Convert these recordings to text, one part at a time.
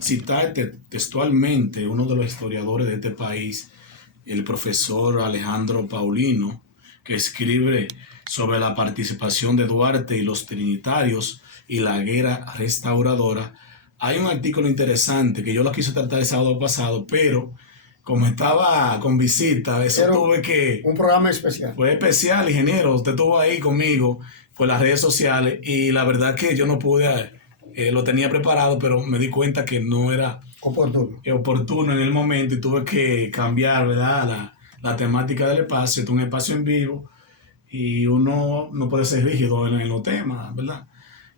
citar textualmente uno de los historiadores de este país, el profesor Alejandro Paulino, que escribe sobre la participación de Duarte y los trinitarios y la guerra restauradora. Hay un artículo interesante que yo lo quise tratar el sábado pasado, pero como estaba con visita, eso Era tuve que... un programa especial. Fue especial, ingeniero. Usted estuvo ahí conmigo por las redes sociales y la verdad que yo no pude, lo tenía preparado, pero me di cuenta que no era oportuno en el momento y tuve que cambiar, ¿verdad? La temática del espacio. Esto es un espacio en vivo y uno no puede ser rígido en los temas, ¿verdad?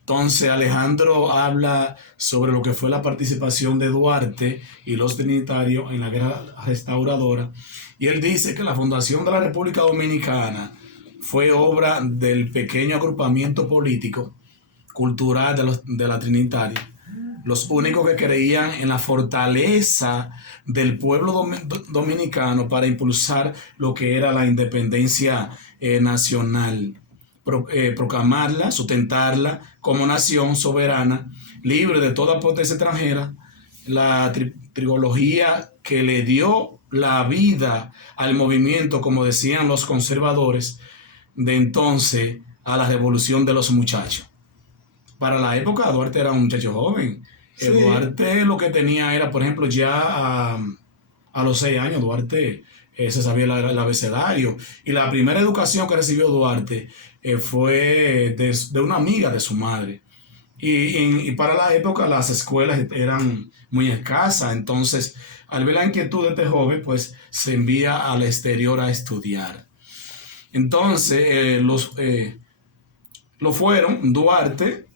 Entonces Alejandro habla sobre lo que fue la participación de Duarte y los trinitarios en la guerra restauradora. Y él dice que la fundación de la República Dominicana fue obra del pequeño agrupamiento político, cultural de la Trinitaria, los únicos que creían en la fortaleza del pueblo dominicano para impulsar lo que era la independencia nacional, proclamarla, sustentarla como nación soberana, libre de toda potencia extranjera, la trilogía que le dio la vida al movimiento, como decían los conservadores de entonces, a la revolución de los muchachos. Para la época, Duarte era un muchacho joven. Sí. Duarte lo que tenía era, por ejemplo, ya a los 6 años, Duarte se sabía el abecedario. Y la primera educación que recibió Duarte fue de una amiga de su madre. Y para la época las escuelas eran muy escasas, entonces al ver la inquietud de este joven, pues se envía al exterior a estudiar. Entonces lo fueron Duarte,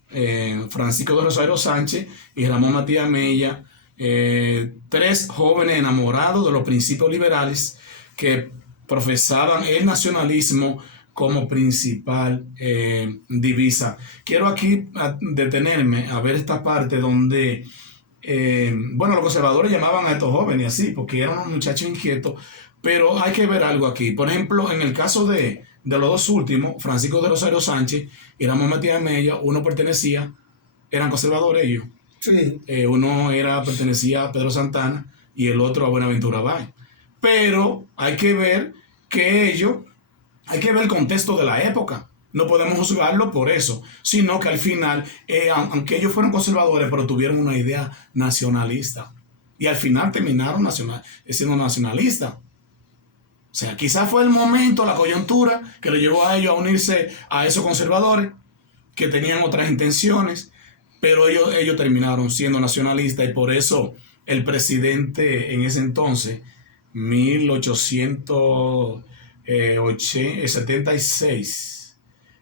Francisco de Rosario Sánchez y Ramón Matías Mella, 3 jóvenes enamorados de los principios liberales que profesaban el nacionalismo como principal divisa. Quiero aquí detenerme a ver esta parte donde, los conservadores llamaban a estos jóvenes así, porque eran unos muchachos inquietos, pero hay que ver algo aquí. Por ejemplo, en el caso de los dos últimos, Francisco de Rosario Sánchez y Ramón Matías Mella, eran conservadores ellos. Sí. Uno pertenecía a Pedro Santana y el otro a Buenaventura Báez. Pero hay que ver el contexto de la época. No podemos juzgarlo por eso, sino que al final, aunque ellos fueron conservadores, pero tuvieron una idea nacionalista. Y al final terminaron siendo nacionalistas. O sea, quizás fue el momento, la coyuntura, que lo llevó a ellos a unirse a esos conservadores que tenían otras intenciones, pero ellos terminaron siendo nacionalistas y por eso el presidente en ese entonces, 1876,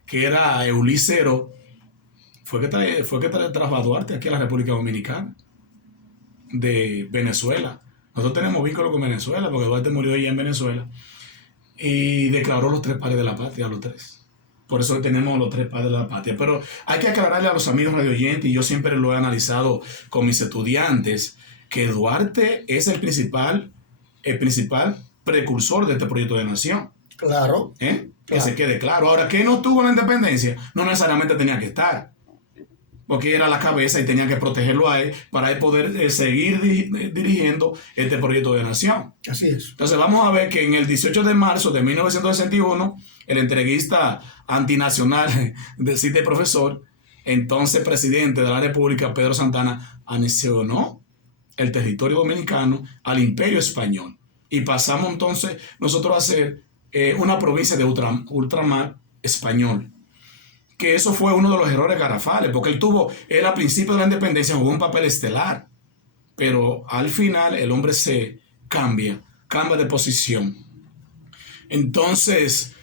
que era Eulicero, fue que trajo a Duarte aquí a la República Dominicana de Venezuela. Nosotros tenemos vínculo con Venezuela porque Duarte murió allá en Venezuela y declaró los 3 padres de la patria, los 3. Por eso tenemos los 3 padres de la patria. Pero hay que aclararle a los amigos radioyentes, y yo siempre lo he analizado con mis estudiantes, que Duarte es el principal precursor de este proyecto de nación. Claro. Que se quede claro. Ahora, que no tuvo la independencia, no necesariamente tenía que estar, porque era la cabeza y tenía que protegerlo a él para él poder seguir dirigiendo este proyecto de nación. Así es. Entonces vamos a ver que en el 18 de marzo de 1961, el entreguista antinacional del CITE profesor, entonces presidente de la República, Pedro Santana, anexionó el territorio dominicano al Imperio Español. Y pasamos entonces nosotros a ser una provincia de ultramar español. Que eso fue uno de los errores garrafales, porque él a principio de la independencia jugó un papel estelar, pero al final el hombre se cambia de posición. Entonces,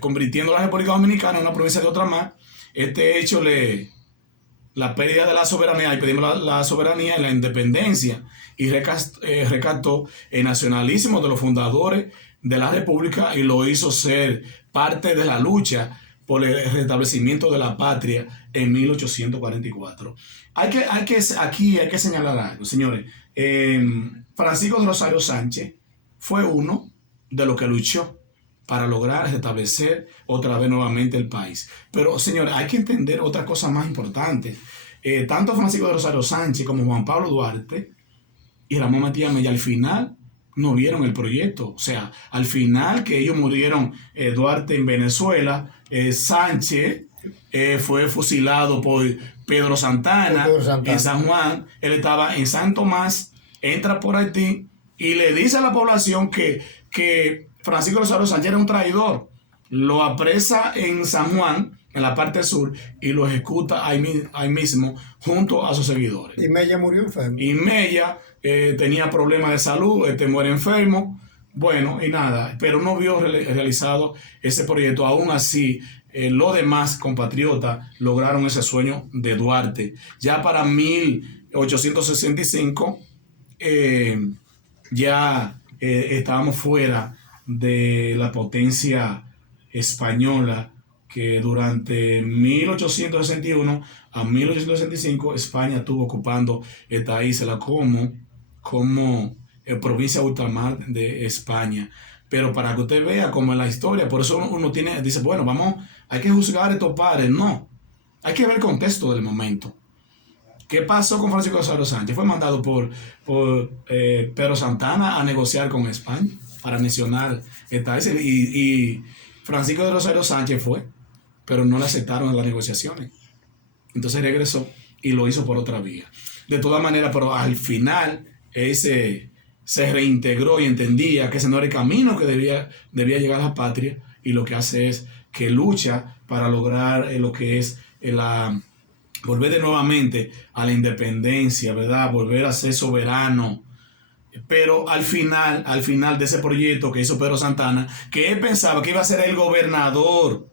convirtiendo a la República Dominicana en una provincia de ultramar, este hecho la pérdida de la soberanía, y pedimos la soberanía y la independencia, y rescató el nacionalismo de los fundadores de la República y lo hizo ser parte de la lucha por el restablecimiento de la patria en 1844. Aquí hay que señalar algo, señores. Francisco de Rosario Sánchez fue uno de los que luchó para lograr restablecer otra vez nuevamente el país. Pero, señores, hay que entender otra cosa más importante. tanto Francisco de Rosario Sánchez como Juan Pablo Duarte y Ramón Matías Mella al final no vieron el proyecto. O sea, al final que ellos murieron, Duarte en Venezuela, Sánchez fue fusilado por Pedro Santana en San Juan. Él estaba en San Tomás, entra por Haití y le dice a la población que Francisco Rosario Sánchez era un traidor. Lo apresa en San Juan, en la parte sur, y lo ejecuta ahí mismo junto a sus seguidores. Y Mella murió enfermo. Y Mella tenía problemas de salud, muere enfermo. Bueno, y nada, pero no vio realizado ese proyecto. Aún así, los demás compatriotas lograron ese sueño de Duarte. Ya para 1865, ya estábamos fuera de la potencia española, que durante 1861 a 1865 España estuvo ocupando esta isla como provincia ultramar de España. Pero para que usted vea como en la historia, por eso uno dice, bueno, hay que juzgar estos padres. No, hay que ver el contexto del momento. ¿Qué pasó con Francisco Rosario Sánchez? Fue mandado por Pedro Santana a negociar con España para anexionar esta isla. Y Francisco de Rosario Sánchez fue, pero no le aceptaron las negociaciones. Entonces regresó y lo hizo por otra vía. De todas maneras, pero al final se reintegró y entendía que ese no era el camino que debía llegar a la patria, y lo que hace es que lucha para lograr lo que es volver de nuevamente a la independencia, ¿verdad? Volver a ser soberano. Pero al final de ese proyecto que hizo Pedro Santana, que él pensaba que iba a ser el gobernador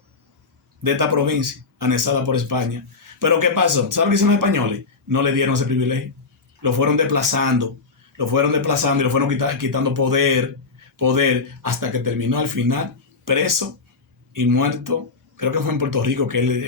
de esta provincia, anexada por España. Pero ¿qué pasó? ¿Saben qué hicieron los españoles? No le dieron ese privilegio. Lo fueron desplazando y lo fueron quitando poder, hasta que terminó al final preso y muerto. Creo que fue en Puerto Rico que él